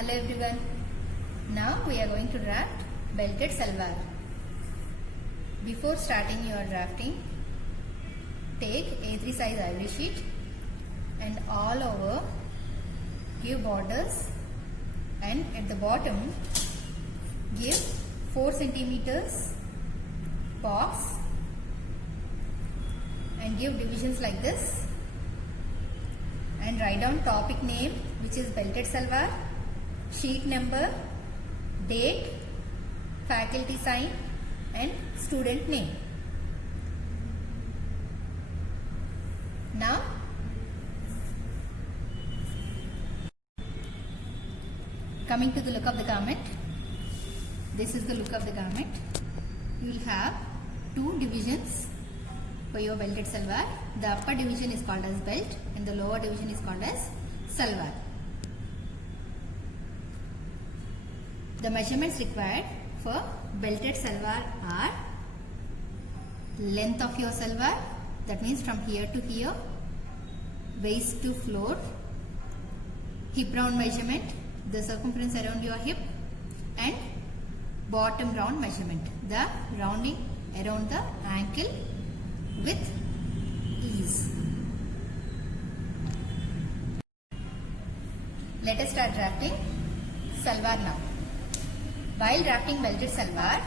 Hello everyone. Now we are going to draft belted salwar. Before starting your drafting, take A3 size ivory sheet and all over give borders, and at the bottom give 4 centimeters box and give divisions like this, and write down topic name, which is belted salwar, sheet number, date, faculty sign and student name. Now coming to the look of the garment, this is the look of the garment. You will have 2 divisions for your belted salwar. The upper division is called as belt and the lower division is called as salwar. The measurements required for belted salwar are length of your salwar, that means from here to here, waist to floor, hip round measurement, the circumference around your hip, and bottom round measurement, the rounding around the ankle with ease. Let us start drafting salwar now. While drafting belted salwar,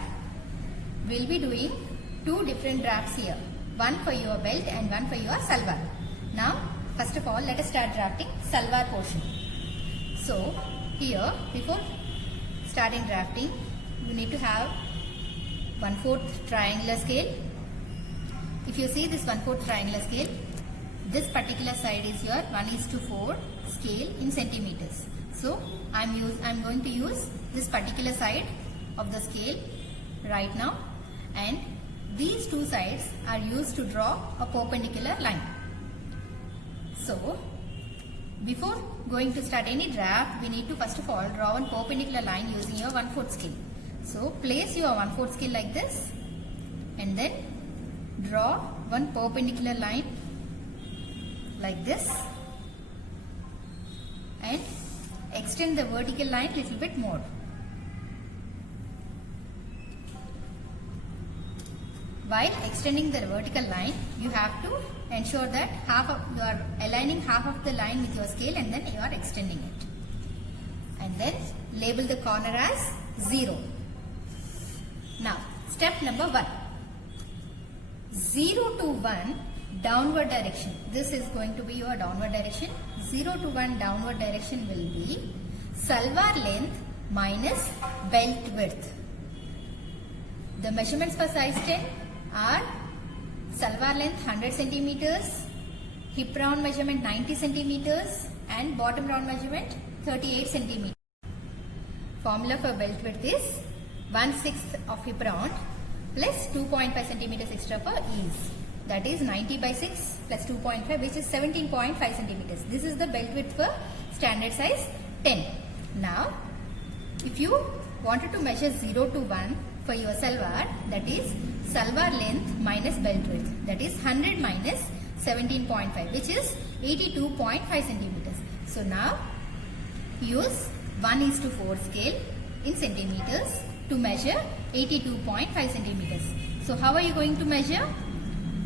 we will be doing 2 different drafts here. One for your belt and one for your salwar. Now, first of all, let us start drafting salwar portion. So, here, before starting drafting, you need to have 1/4 triangular scale. If you see this 1/4 triangular scale, this particular side is your 1:4 scale in centimeters. So, I'm going to use this particular side of the scale right now, and these 2 sides are used to draw a perpendicular line. So, before going to start any draft, we need to first of all draw one perpendicular line using your 1/4 scale. So, place your 1/4 scale like this and then draw one perpendicular line like this and extend the vertical line little bit more. While extending the vertical line, you have to ensure that you are aligning half of the line with your scale and then you are extending it. And then label the corner as 0. Now, step number 1. 0 to 1 downward direction. This is going to be your downward direction. 0 to 1 downward direction will be salwar length minus belt width. The measurements for size 10 are salwar length 100 centimeters, hip round measurement 90 centimeters and bottom round measurement 38 centimeters. Formula for belt width is 1/6 of hip round plus 2.5 centimeters extra for ease. That is 90 by 6 plus 2.5, which is 17.5 centimeters. This is the belt width for standard size 10. Now, if you wanted to measure 0 to 1 for your salwar, that is salwar length minus belt width, that is 100 minus 17.5, which is 82.5 centimeters. So now, use 1:4 scale in centimeters to measure 82.5 centimeters. So how are you going to measure?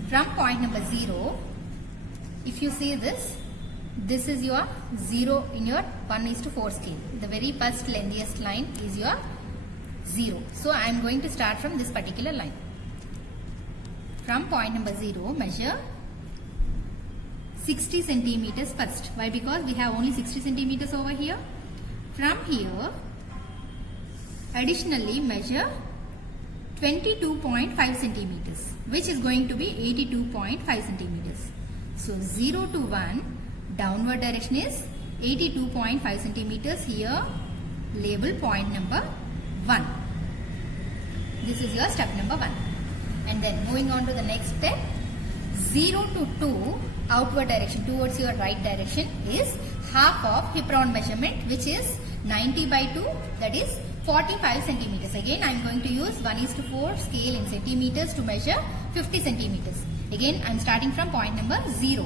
From point number 0, if you see this is your 0 in your 1:4 scale. The very first lengthiest line is your 0. So I am going to start from this particular line. From point number 0, measure 60 centimeters first. Why? Because we have only 60 centimeters over here. From here, additionally measure 22.5 centimeters, which is going to be 82.5 centimeters. So 0 to 1 downward direction is 82.5 centimeters. Here label point number 1. This is your step number 1. And then moving on to the next step, 0 to 2 outward direction towards your right direction is half of hip round measurement, which is 90 by 2, that is 45 centimeters. Again, I am going to use 1:4 scale in centimeters to measure 50 centimeters. Again, I am starting from point number 0.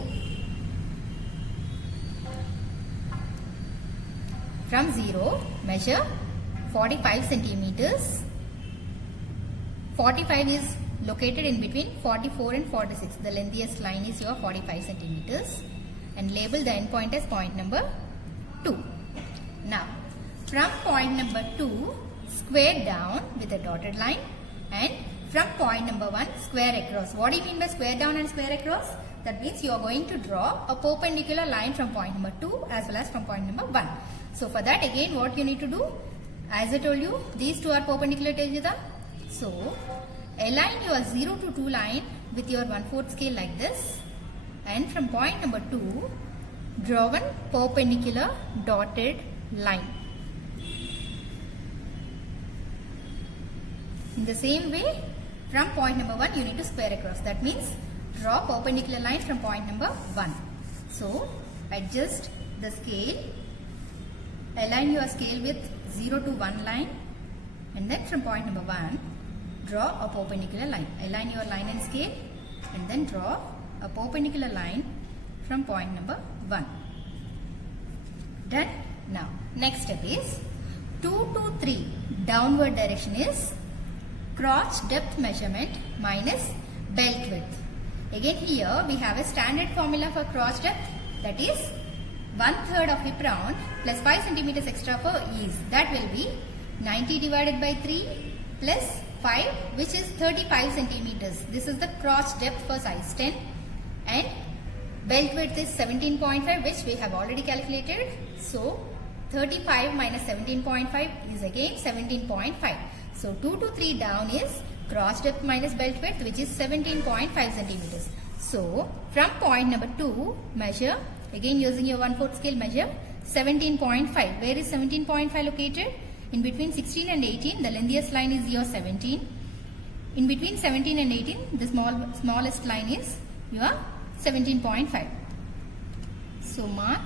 From 0, measure 45 centimeters. 45 is located in between 44 and 46. The lengthiest line is your 45 centimeters. And label the end point as point number 2. Now, from point number 2, square down with a dotted line, and from point number 1, square across. What do you mean by square down and square across? That means you are going to draw a perpendicular line from point number 2 as well as from point number 1. So for that, again, what you need to do? As I told you, these two are perpendicular to each other. So align your 0 to 2 line with your 1/4 scale like this, and from point number 2, draw one perpendicular dotted line. In the same way, from point number 1, you need to square across. That means draw perpendicular line from point number 1. So adjust the scale, align your scale with 0 to 1 line, and then from point number 1, draw a perpendicular line. Align your line and scale, and then draw a perpendicular line from point number 1. Done? Now, next step is 2 to 3 downward direction is crotch depth measurement minus belt width. Again, here we have a standard formula for crotch depth, that is 1/3 of hip round plus 5 centimeters extra for ease. That will be 90 divided by 3 plus 5, which is 35 centimeters. This is the crotch depth for size 10, and belt width is 17.5, which we have already calculated. So 35 minus 17.5 is again 17.5. So 2 to 3 down is crotch depth minus belt width, which is 17.5 centimeters. So from point number 2, measure, again using your 1/4 scale, measure 17.5. Where is 17.5 located? In between 16 and 18, the lengthiest line is your 17. In between 17 and 18, the smallest line is your 17.5. So mark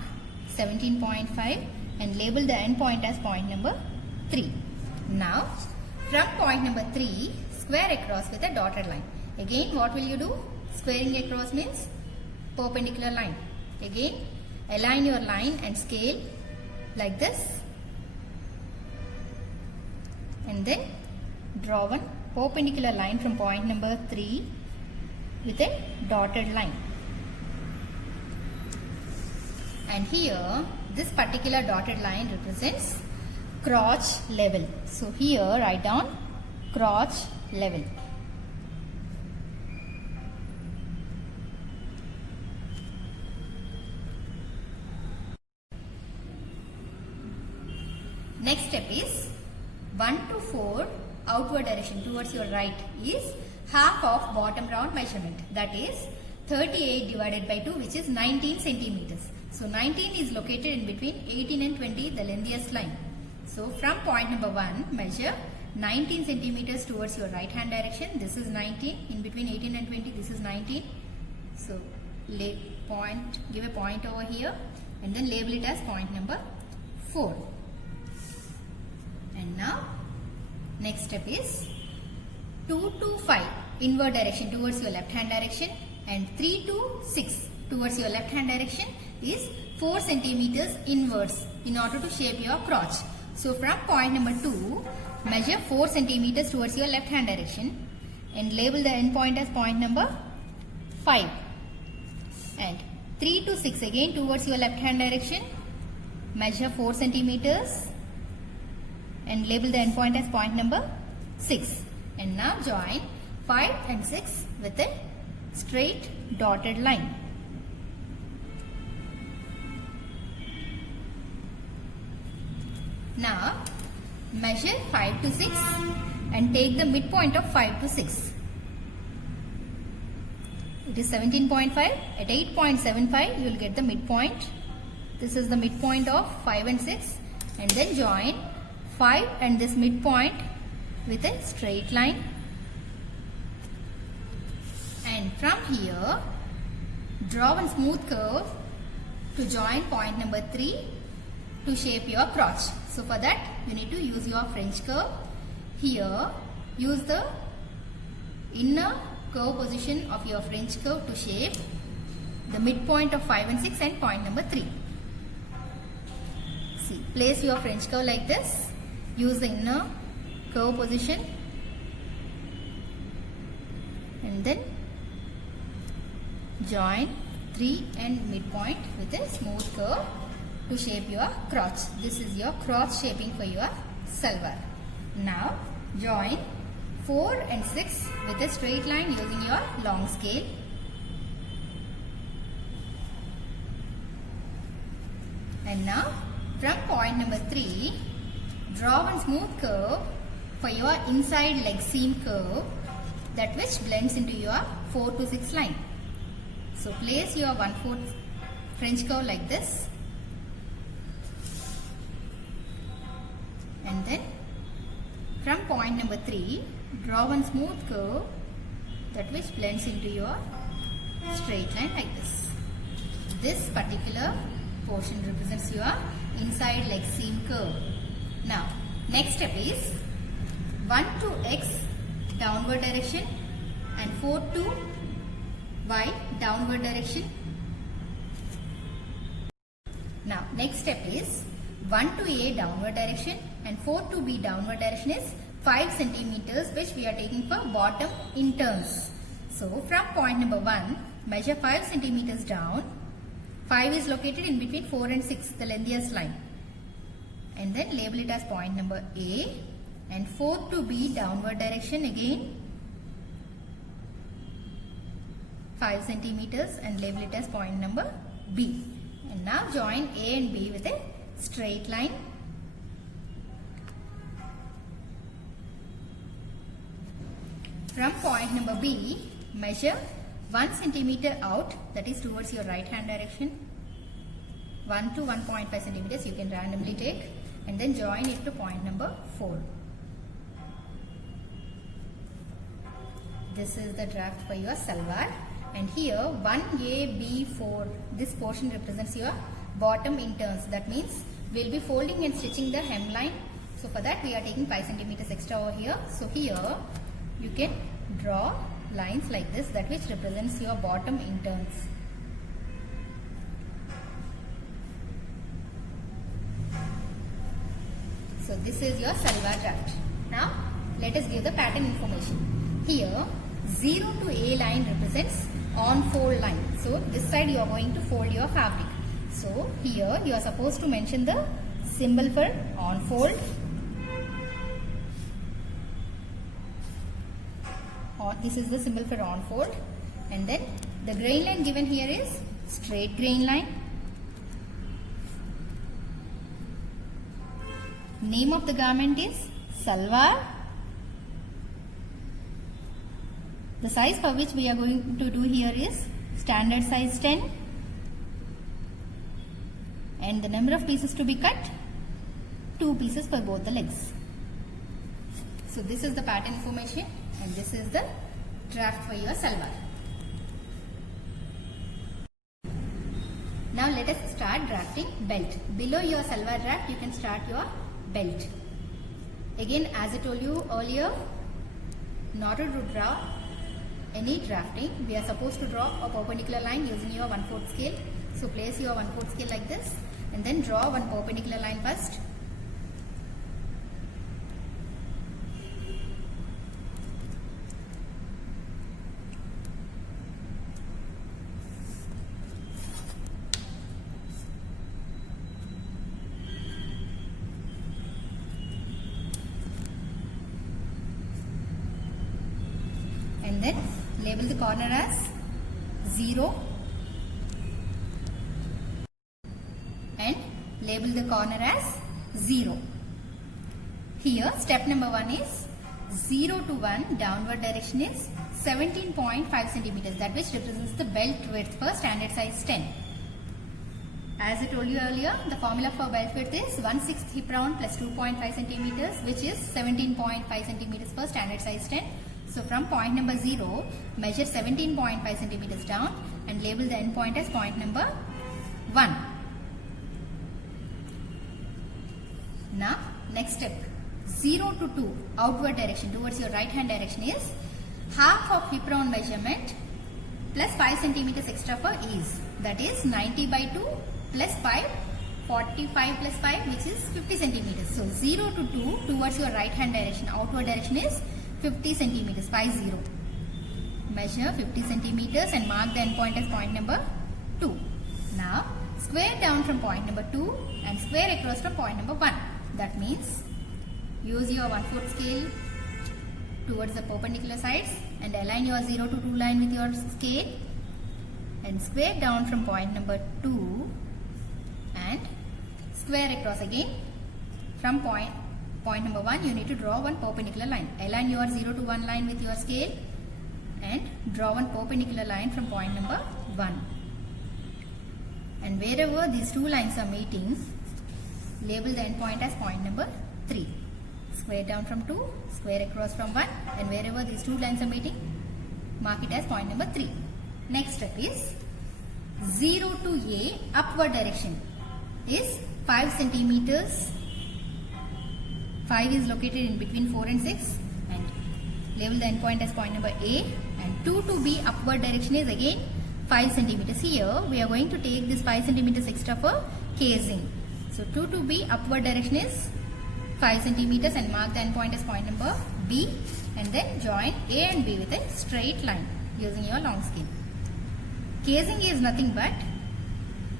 17.5 and label the end point as point number 3. Now, from point number 3, square across with a dotted line. Again, what will you do? Squaring across means perpendicular line. Again, align your line and scale like this, and then draw one perpendicular line from point number 3 with a dotted line. And here, this particular dotted line represents crotch level. So here, write down crotch level. Next step is 1 to 4 outward direction towards your right is half of bottom round measurement. That is 38 divided by 2, which is 19 centimeters. So 19 is located in between 18 and 20, the lengthiest line. So from point number 1, measure 19 centimeters towards your right hand direction. This is 19. In between 18 and 20, this is 19. So give a point over here, and then label it as point number 4. And now, next step is 2 to 5 inward direction towards your left hand direction, and 3 to 6 towards your left hand direction is 4 centimeters inwards in order to shape your crotch. So from point number 2, measure 4 centimeters towards your left hand direction and label the end point as point number 5. And 3 to 6 again towards your left hand direction, measure 4 centimeters and label the end point as point number 6. And now join 5 and 6 with a straight dotted line. Now measure 5 to 6 and take the midpoint of 5 to 6. It is 17.5. At 8.75 you will get the midpoint. This is the midpoint of 5 and 6, and then join 5 and this midpoint with a straight line. And from here, draw one smooth curve to join point number 3 to shape your crotch. So for that, you need to use your French curve. Here, use the inner curve position of your French curve to shape the midpoint of 5 and 6 and point number 3. See, place your French curve like this. Use the inner curve position and then join 3 and midpoint with a smooth curve to shape your crotch. This is your crotch shaping for your salwar. Now join 4 and 6 with a straight line using your long scale. And now from point number 3, draw one smooth curve for your inside leg seam curve, that which blends into your 4 to 6 line. So place your 1/4 French curve like this, and then from point number 3, draw one smooth curve that which blends into your straight line like this. This particular portion represents your inside leg seam curve. Now next step is 1 to X downward direction and 4 to Y downward direction. Now next step is 1 to A downward direction and 4 to B downward direction is 5 centimeters, which we are taking for bottom interns. So from point number 1, measure 5 centimeters down. 5 is located in between 4 and 6, the lengthiest line. And then label it as point number A, and 4 to B downward direction again 5 centimeters and label it as point number B. And now join A and B with a straight line. From point number B, measure 1 centimeter out, that is towards your right hand direction. 1 to 1.5 centimeters you can randomly take, and then join it to point number 4. This is the draft for your salwar, and here 1AB4, this portion represents your bottom interns. That means we will be folding and stitching the hemline. So for that we are taking 5 centimeters extra over here. So here you can draw lines like this, that which represents your bottom interns. So this is your salwar draft. Now let us give the pattern information. Here 0 to A line represents on fold line. So this side you are going to fold your fabric. So here you are supposed to mention the symbol for on fold. This is the symbol for on fold, and then the grain line given here is straight grain line. Name of the garment is salwar. The size for which we are going to do here is standard size 10, and the number of pieces to be cut, 2 pieces for both the legs. So this is the pattern information, and this is the draft for your salwar. Now let us start drafting belt. Below your salwar draft you can start your belt. Again, as I told you earlier, in order to draw any drafting, we are supposed to draw a perpendicular line using your 1/4 scale. So place your 1/4 scale like this, and then draw one perpendicular line first. And then label the corner as 0 and label the corner as 0. Here step number 1 is 0 to 1 downward direction is 17.5 centimeters, that which represents the belt width for standard size 10. As I told you earlier, the formula for belt width is 1/6 hip round plus 2.5 centimeters, which is 17.5 centimeters for standard size 10. So from point number 0, measure 17.5 centimeters down and label the end point as point number 1. Now next step, 0 to 2 outward direction towards your right hand direction is half of hip round measurement plus 5 centimeters extra for ease, that is 90 by 2 plus 5 45 plus 5, which is 50 centimeters. So 0 to 2 towards your right hand direction, outward direction is 50 centimeters, 50. Measure 50 centimeters and mark the end point as point number 2. Now square down from point number 2 and square across from point number 1. That means use your 1/4 scale towards the perpendicular sides and align your 0 to 2 line with your scale and square down from point number 2 and square across again. From point number 1 you need to draw one perpendicular line. Align your 0 to 1 line with your scale and draw one perpendicular line from point number 1. And wherever these two lines are meeting, label the end point as point number 3. Square down from 2, square across from 1, and wherever these two lines are meeting, mark it as point number 3. Next step is 0 to A upward direction is 5 centimeters. 5 is located in between 4 and 6 and label the end point as point number A, and 2 to B upward direction is again 5 centimeters. Here we are going to take this 5 centimeters extra for casing. So 2 to B upward direction is 5 centimeters and mark the end point as point number B, and then join A and B with a straight line using your long scale. Casing is nothing but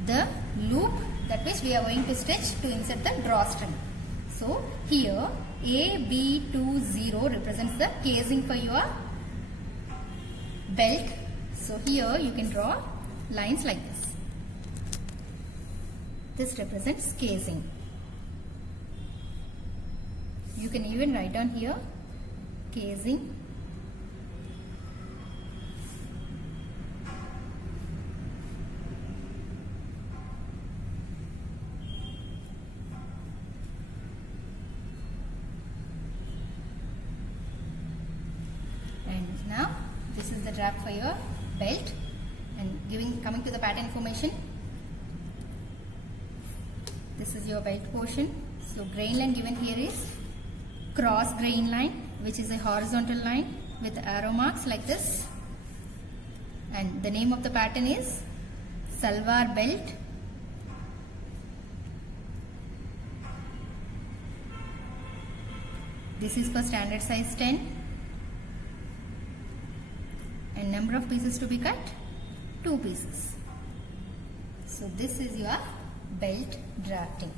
the loop that which we are going to stitch to insert the drawstring. So here AB20 represents the casing for your belt. So here you can draw lines like this. This represents casing. You can even write down here casing. And now this is the draft for your belt. And coming to the pattern information, this is your belt portion. So grain line given here is cross grain line, which is a horizontal line with arrow marks like this, and the name of the pattern is Salwar belt. This is for standard size 10, and number of pieces to be cut, 2 pieces. So this is your belt drafting.